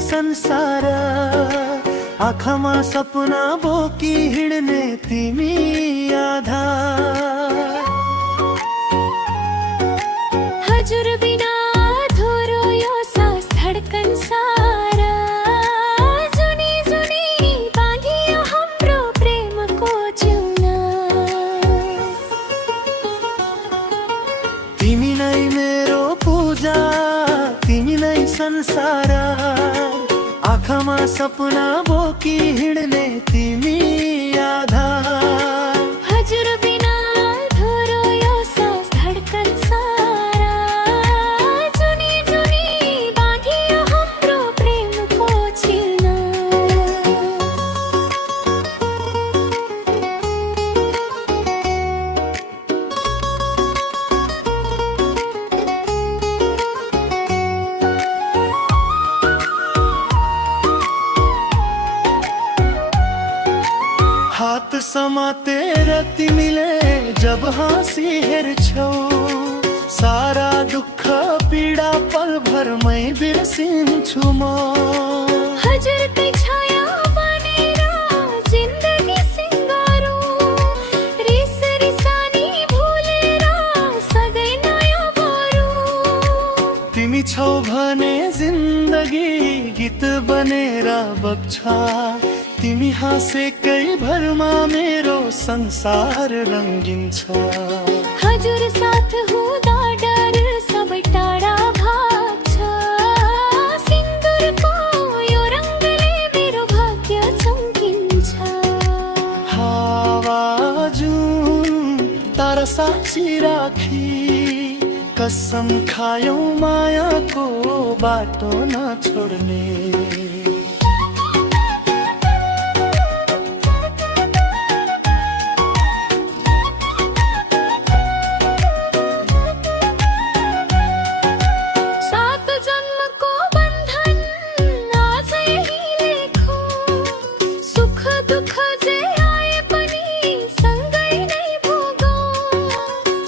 संसार, आँखामा सपना बोकी हिँड्ने तिमी आधार। हजुर बिना अधुरो यो सास धड्कन सारा, जुनी जुनी बाँधियो हाम्रो प्रेमको जुना। तिमी नै मेरो पूजा, तिमी नै संसार, आँखामा सपना बोकी हिँड्ने तिमी आधार। हजुर बिना अधुरो यो सास धड्कन सारा, जुनी जुनी बाँधियो हाम्रो प्रेमको चिना। हात समातेर तिमीले जब हाँसी हेर्छौ, सारा दुःख पीडा पल भरमै बिर्सिन्छु म। हजुरकै छाया बनेर जिन्दगी सिङ्गारौँ, रिस रिसानी भुलेर सधैँ नयाँ गरौँ। तिमी छौ भने जिन्दगी गीत बनेर बग्छ, तिमी हाँसेकै भरमा मेरो संसार रङ्गिन्छ। हजुर साथ हुँदा डर सबै टाढा भाग्छ, सिन्दुरको यो रङ्गले मेरो भाग्य चम्किन्छ। हावा जुन तारा साक्षी राखी, कसम खायौ मायाको बाटो नछोड्ने।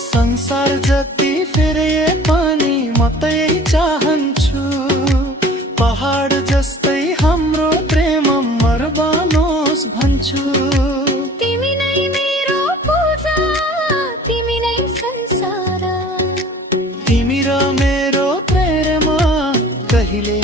संसार जति फेरे पनि म त्यही चाहन्छु, पहाड जस्तै हाम्रो प्रेम अमर बनोस् भन्छु। तिमी नै मेरो पूजा, तिमी नै संसार, तिमी र मेरो प्रेम कहिले